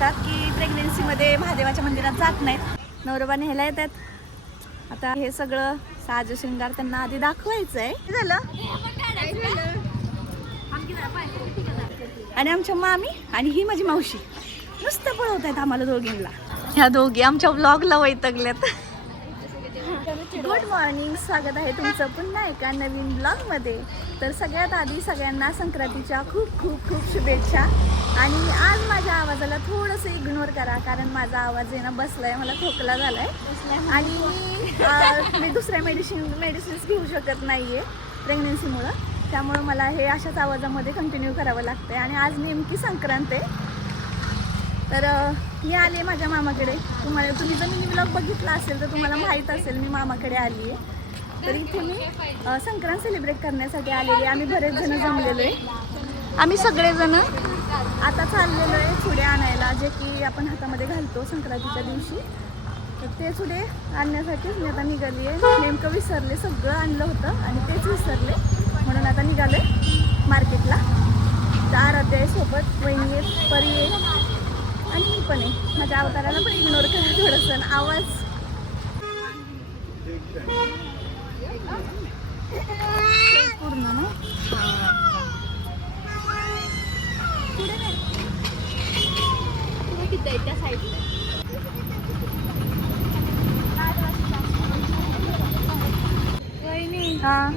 म्हणतात की प्रेग्नेन्सीमध्ये महादेवाच्या मंदिरात जात नाहीत, नवरोबा न्यायला येतात. आता हे सगळं साज शृंगार त्यांना आधी दाखवायचं आहे. झालं आणि आमच्या मामी आणि ही माझी मावशी नुसतं पळवत आहेत आम्हाला दोघींना. ह्या दोघी आमच्या व्लॉगला वैतागल्यात. गुड मॉर्निंग, स्वागत आहे तुमचं पुन्हा एका नवीन ब्लॉगमध्ये. तर सगळ्यात आधी सगळ्यांना संक्रांतीच्या खूप खूप खूप शुभेच्छा. आणि आज माझ्या आवाजाला थोडंसं इग्नोर करा, कारण माझा आवाज आहे ना बसलाय, मला खोकला झालाय आणि मी दुसऱ्या मेडिसिन्स घेऊ शकत नाही आहे प्रेग्नेन्सीमुळं. त्यामुळं मला हे अशाच आवाजामध्ये कंटिन्यू करावं लागतं आहे. आणि आज नेमकी संक्रांत आहे. तर मी आले माझ्या मामाकडे. तुम्ही जर मिनी ब्लॉग बघितला असेल तर तुम्हाला माहीत असेल मी मामाकडे आली आहे. तर इथे मी संक्रांत सेलिब्रेट करण्यासाठी आलेली. आम्ही बरेच जण जमलेलो आहे. आम्ही सगळेजण आता चाललेलो आहे चुडे आणायला, जे की आपण हातामध्ये घालतो संक्रांतीच्या दिवशी. तर ते चुडे आणण्यासाठीच मी आता निघाली आहे. नेमकं विसरले, सगळं आणलं होतं आणि तेच विसरले, म्हणून आता निघाले मार्केटला. तर आराध्य आहे सोबत, वहिनी आहे, परी आहे आणि मी पण आहे. माझ्या अवताराला पण इग्नोर करा थोडंसं. आवाज पूर्ण ना किती आहे त्या साईडला. हा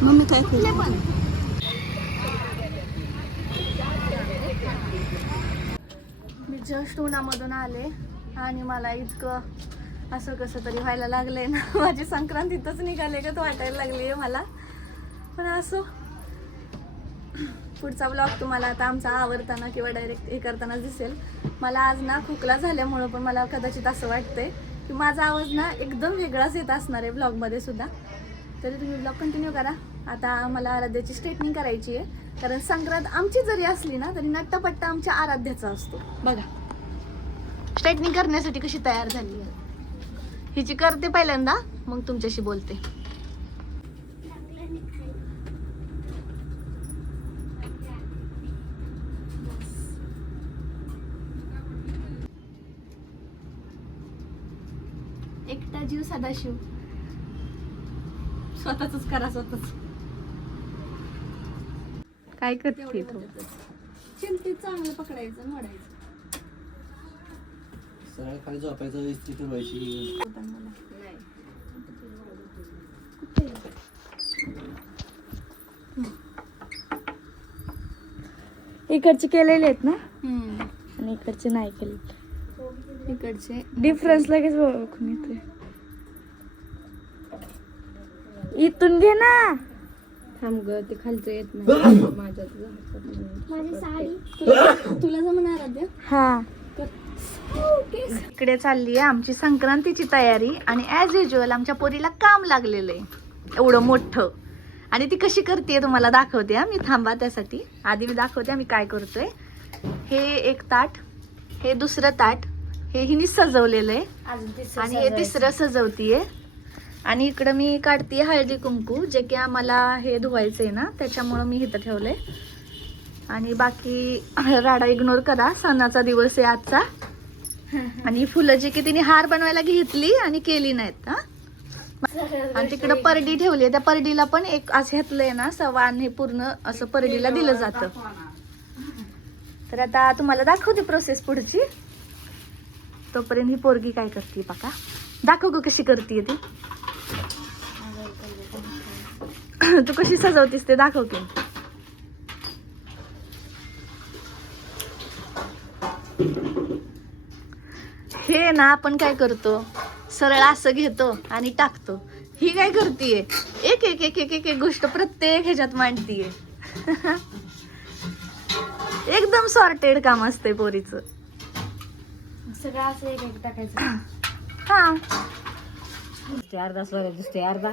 मम्मी काय मी जस्ट उन्हामधून आले आणि मला इतकं असं कसं तरी व्हायला लागलंय ना. माझी संक्रांत इथंच निघाले का तो वाटायला लागली आहे मला. पण असं पुढचा ब्लॉग तुम्हाला आता आमचा आवडताना किंवा डायरेक्ट हे करताना दिसेल. मला आज ना खोकला झाल्यामुळं पण मला कदाचित असं वाटतंय की माझा आवाज ना एकदम वेगळाच येत असणार आहे ब्लॉगमध्ये सुद्धा. तरी तुम्ही ब्लॉग कंटिन्यू करा. आता मला आराध्याची स्ट्रेटनिंग करायची आहे, कारण संक्रांत आमची जरी असली ना तरी नट्टापट्टा आमच्या आराध्याचा असतो. बघा स्ट्रेटनिंग करण्यासाठी कशी तयार झाली आहे. हिची करते पहिल्यांदा, मग तुमच्याशी बोलते. एकटा जीव सदाशिव, स्वतःच करा स्वतःच. काय करते चिमटी चांगलं पकडायचं, मोडायचं. सरळ खाली झोपायचं, इस्त्री फिरवायची. इकडचे केलेले आहेत ना आणि इकडचे नाही केले. इकडचे डिफरन्स लगेच ओळखून येते. इथून घे ना. थांब ग, ते खालचं येत नाही माझी साडी. तुला जमणार आद्या? हा. इकडे चालली आहे आमची संक्रांतीची तयारी आणि ॲज युजल आमच्या पोरीला काम लागलेलं आहे एवढं मोठं. आणि ती कशी करते तुम्हाला दाखवते. मी थांबा त्यासाठी आधी मी दाखवते आम्ही काय करतोय. हे एक ताट, हे दुसरं ताट, हे हिने सजवलेलं आहे आणि हे तिसरं सजवतीये. आणि इकडं मी काढते हळदी कुंकू, जे की आम्हाला हे धुवायचंय ना त्याच्यामुळं मी इथं ठेवलंय. आणि बाकी राडा इग्नोर करा, सणाचा दिवस आहे आजचा. आणि फुलं जी की तिने हार बनवायला घेतली आणि केली नाहीत. आणि तिकडं परडी ठेवली आहे, त्या परडीला पण एक असं घातलंय ना सवान, हे पूर्ण असं परडीला दिलं जातं. तर आता तुम्हाला दाखवते प्रोसेस पुढची. तोपर्यंत ही पोरगी काय करते बघा, दाखव ग कशी करते ती. तू कशी सजवतीस ते दाखव की. हे ना आपण काय करतो, सरळ असं घेतो आणि टाकतो. ही काय करतीये, एक एक एक एक एक गोष्ट प्रत्येक ह्याच्यात मांडतीये. एकदम सॉर्टेड काम असते पोरीचं. सगळं असं एक एक टाकायचं. हा अर्धा सोडा दिसते, अर्धा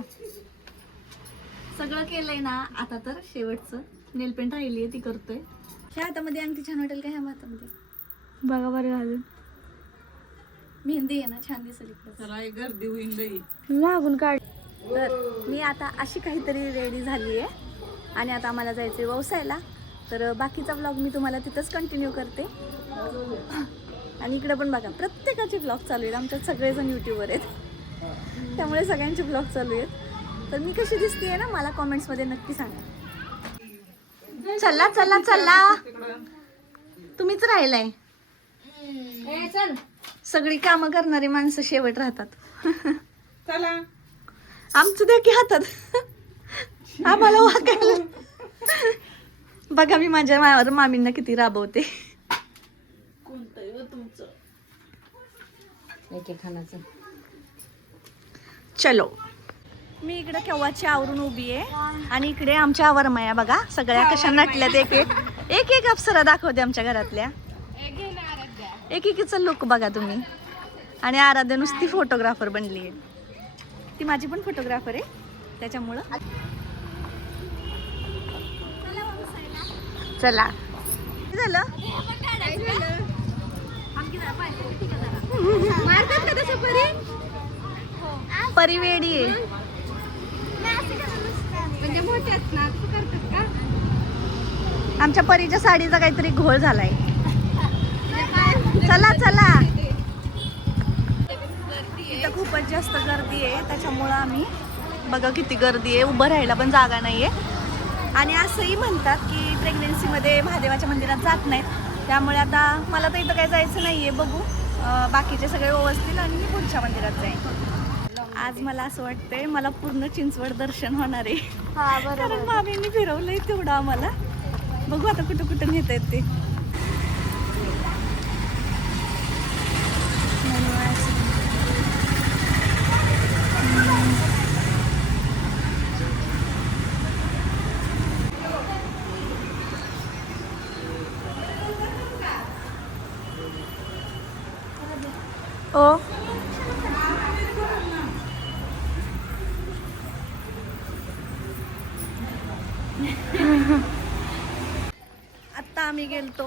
सगळं केलंय ना. आता तर शेवटचं नेल पेंट राहिली ती करतोय. ह्या हातामध्ये अंगठी छान वाटेल का ह्या हातामध्ये? बघा बरं घालून. मेहंदी आहे ना छान दिसेल. चला गर्दी होईल लई. मागून काढ. तर मी आता अशी काहीतरी रेडी झाली आहे आणि आता आम्हाला जायचं आहे व्यवसायाला. तर बाकीचा ब्लॉग मी तुम्हाला तिथंच कंटिन्यू करते. आणि इकडे पण बघा प्रत्येकाचे ब्लॉग चालू आहेत. आमच्यात सगळेजण यूट्यूबवर आहेत, त्यामुळे सगळ्यांचे ब्लॉग चालू आहेत. तर मी कशी दिसते ना मला कॉमेंट्समध्ये नक्की सांगा. चला चला चला, तुम्हीच राहिलाय. सगळी कामं करणारी माणसं शेवट राहतात. चला आमचं द्या की हातात, आम्हाला वाकायला. बघा मी माझ्या मामींना किती राबवते. कोणतंय व तुमचं एक एक खानाचं. चलो, मी इकडे केव्हाची आवरून उभी आहे आणि इकडे आमच्या वरमाया बघा सगळ्या कशा नटल्यात. एक एक एक एक अप्सरा दाखवते आमच्या घरातल्या. एक एकीचा लुक बघा तुम्ही. आणि आराध्या नुसती फोटोग्राफर बनली आहे. ती माझी पण फोटोग्राफर आहे त्याच्यामुळं. चला झालं. परी वेडी आहे. आमच्या परीच्या साडीचा काहीतरी घोळ झालाय. चला चला, इथं खूपच जास्त गर्दी आहे त्याच्यामुळं आम्ही बघा किती गर्दी आहे, उभं राहायला पण जागा नाहीये. आणि असंही म्हणतात की प्रेग्नेन्सीमध्ये महादेवाच्या मंदिरात जात नाहीत, त्यामुळे आता मला तर इथं काही जायचं नाहीये. बघू बाकीचे सगळे व्यवस्थित आणि मी पुढच्या मंदिरात जाईन. आज मला असं वाटतंय मला पूर्ण चिंचवड दर्शन होणार आहे, कारण मामींनी फिरवलंय तेवढं आम्हाला. बघू आता कुठं कुठं नेत आहेत ते. ओ आत्ता आम्ही गेलतो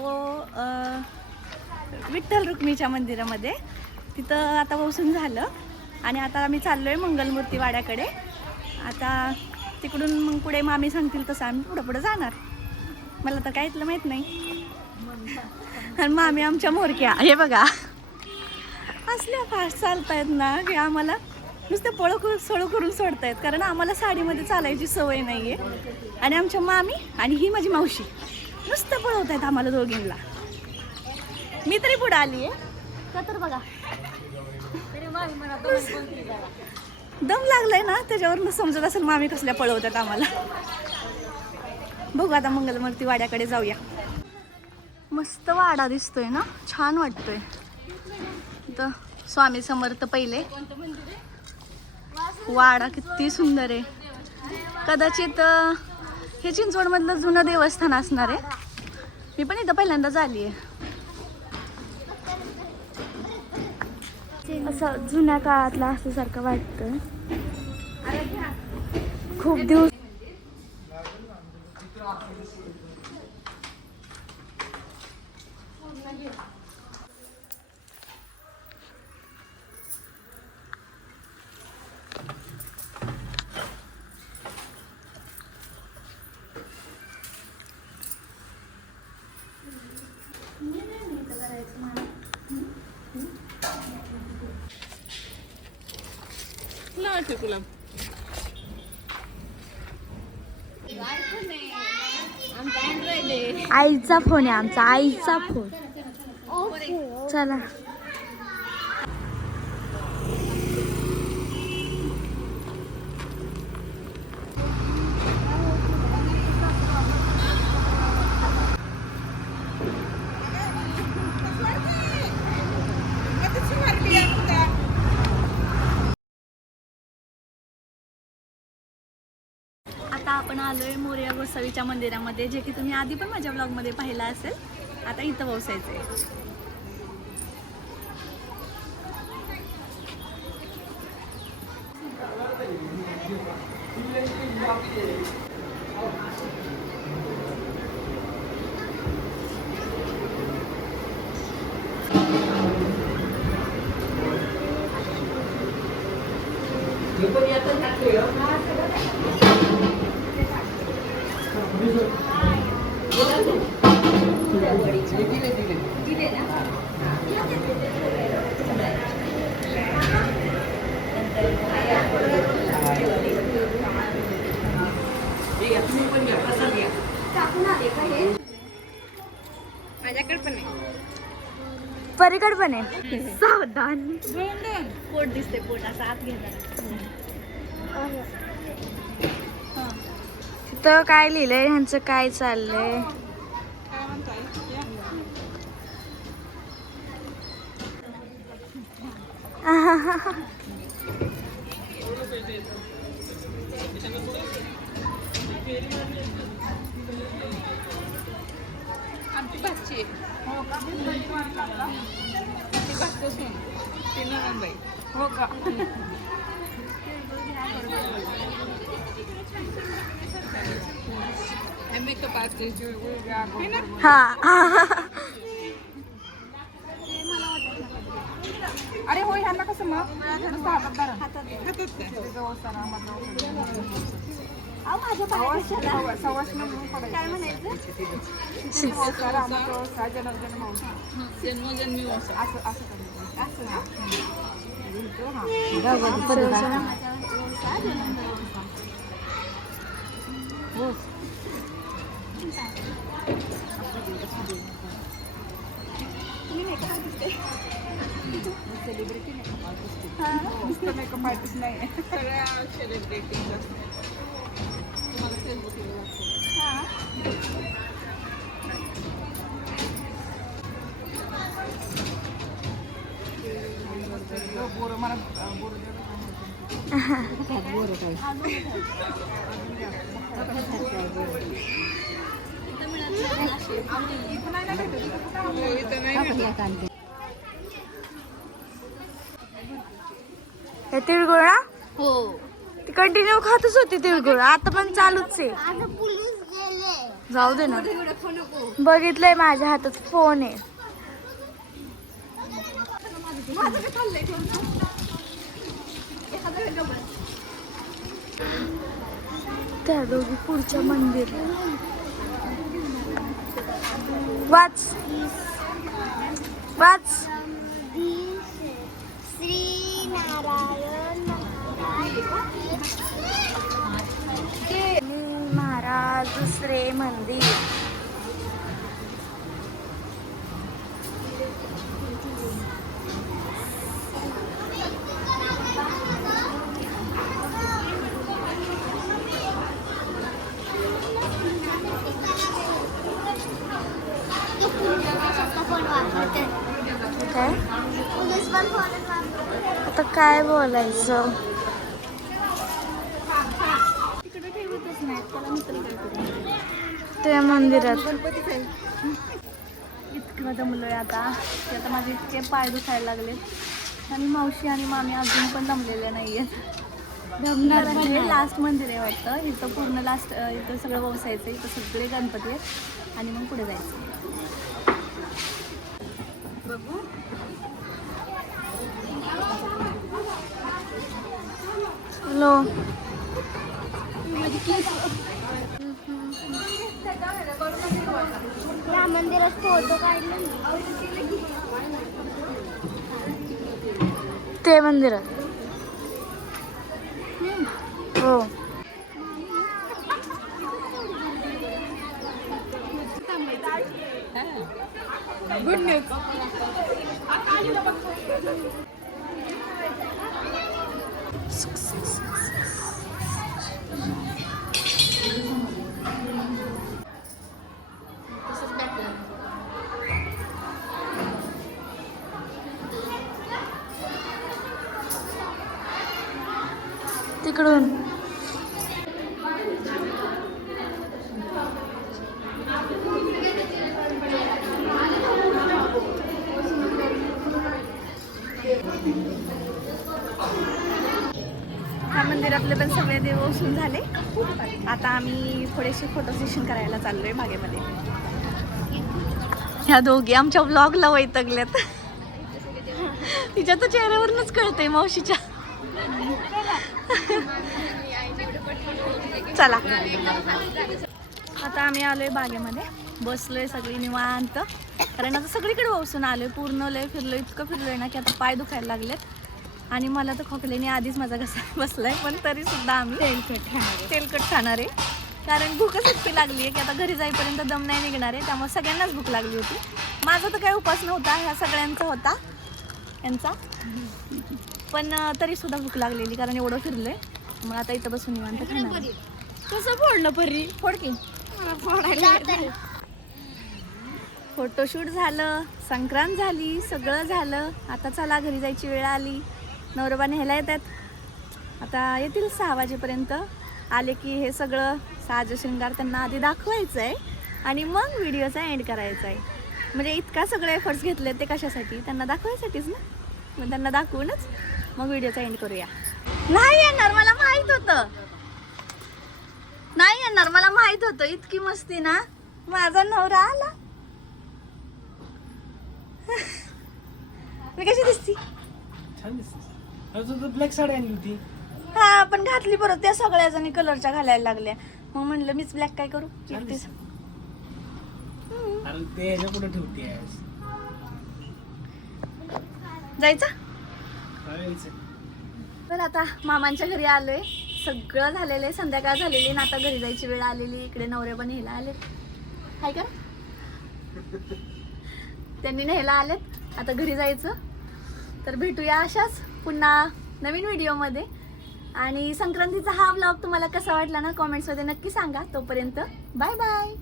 विठ्ठल रुक्मिणीच्या मंदिरामध्ये. तिथं आता वसून झालं आणि आता आम्ही चाललोय मंगलमूर्ती वाड्याकडे. आता तिकडून मग पुढे मामी सांगतील तसं आम्ही पुढं पुढं जाणार. मला तर काय इथलं माहीत नाही. आणि मामी आमच्या मोरक्या हे बघा असल्या फास्ट चालतायत ना की आम्हाला नुसतं सळू करून सोडतायत, कारण आम्हाला साडीमध्ये चालायची सवय नाही आहे. आणि आमच्या मामी आणि ही माझी मावशी नुसतं पळवत आहेत आम्हाला दोघींना. मी तरी पुढे आली आहे का तर बघा दम लागलाय ना, त्याच्यावरनं समजत असेल मामी कसल्या पळवतात आम्हाला. बघू आता मंगलमूर्ती वाड्याकडे जाऊया. मस्त वाडा दिसतोय ना, छान वाटतोय. इथं स्वामी समर्थ पहिले. वाडा किती सुंदर आहे. कदाचित हे चिंचवडमधलं जुनं देवस्थान असणार आहे. मी पण इथं पहिल्यांदाच आली आहे. असं जुन्या काळातला असल्यासारखं वाटतं. खूप दिवस आईचा फोन आहे आमचा, आईचा फोन. चला आता आपण आलोय मोरया गोसावीच्या मंदिरामध्ये, जे की तुम्ही आधी पण माझ्या ब्लॉगमध्ये पाहिलं असेल. आता इथं वसायचं आहे. पण यातच टाकले परीकड पण आहे. सावधान. पोट दिसते, पोट असं आत घेणार. तिथं काय लिहिलंय, ह्यांचं काय चाललंय. अरे होय ह्यांना कसं मग सवाष्ण म्हणून पडायचं. जन्मोजन्मी असं असं सेलिब्रिटी नुसतं मेकअप आर्टिस्ट नाही, सगळ्या सेलिब्रिटी तुम्हाला फेसबुकला बोर मला बोर हे तिळगुळ ना? हो. ती कंटिन्यू खातच होती तिळगुळ, आता पण चालूच आहे. जाऊ दे ना, बघितलंय माझ्या हातात फोन आहे. त्या दोघी पुढच्या मंदिर. वाच वाच. महाराज दुसरे मंदिर. काय आता काय बोलायचं. त्या मंदिरात इतकं दमलोय आता की आता माझे इतके पाय दुखायला लागलेत आणि मावशी आणि मामी अजून पण दमलेले नाहीयेत. हे लास्ट मंदिर आहे वाटतं. इथं पूर्ण लास्ट, इथं सगळं व्यवसायचं, इथं सगळे गणपती आहेत आणि मग पुढे जायचं. बघू. हॅलो. या मंदिरात फोटो काढले. ते मंदिरात हो. Good news. तिकडून ह्या मंदिरातले पण सगळे देव उसून झाले. आता आम्ही थोडेसे फोटो सेशन करायला चाललोय बागेमध्ये. ह्या दोघी आमच्या व्लॉगला वैतगल्यात. तिच्या तर चेहऱ्यावरूनच कळतंय मावशीच्या. चला आता आम्ही आलोय बागेमध्ये, बसलोय सगळी निवांत. कारण आता सगळीकडे वसून आलोय, पूर्ण लय फिरलोय, इतकं फिरलोय ना की आता पाय दुखायला लागलेत. आणि मला तर खोकल्याने आधीच माझा घसा बसलाय, पण तरी सुद्धा आम्ही तेलकट खाणार आहे. कारण भूकच इतकी लागली आहे की आता घरी जाईपर्यंत दम नाही निघणार आहे, त्यामुळे सगळ्यांनाच भूक लागली होती. माझा तर काही उपास नव्हता, ह्या सगळ्यांचा होता यांचा, पण तरी सुद्धा भूक लागलेली कारण एवढं फिरलंय. मग आता इथं बसून निवांत खाणार. कसं फोडलं परी? फोड की. फोटोशूट झालं, संक्रांत झाली, सगळं झालं. आता चला घरी जायची वेळ आली. नवरोबा न्यायला येतात, आता येतील 6 वाजेपर्यंत. आले की हे सगळं साज शृंगार त्यांना आधी दाखवायचं आहे आणि मग व्हिडिओचा एंड करायचा आहे. म्हणजे इतका सगळे एफर्ट्स घेतले ते कशासाठी? त्यांना दाखवायसाठीच ना. मग त्यांना दाखवूनच मग व्हिडिओचा एंड करूया. नाही येणार, मला माहित होतं नाही येणार, मला माहित होतं. इतकी मस्ती ना. माझा नवरा आला. मी कशी दिसती? छान दिसते. ब्लॅक साडी आणली होती. हा पण घातली परत. त्या सगळ्या जणी कलरच्या घालायला लागल्या. मग म्हणलं मीच ब्लॅक काय करू एकटीच. अरे ते ह्याच्या कुठे ठेवते जायचं. तर आता मामांच्या घरी आलोय. सगळं झालेलं आहे, संध्याकाळ झालेली आणि आता घरी जायची वेळ आलेली. इकडे नवरे पण न्यायला आलेत. काय कर त्यांनी न्यायला आलेत. आता घरी जायचं. तर भेटूया अशाच पुन्हा नवीन व्हिडिओमध्ये. आणि संक्रांतीचा हा व्लॉग तुम्हाला कसा वाटला ना कॉमेंट्समध्ये नक्की सांगा. तोपर्यंत बाय बाय.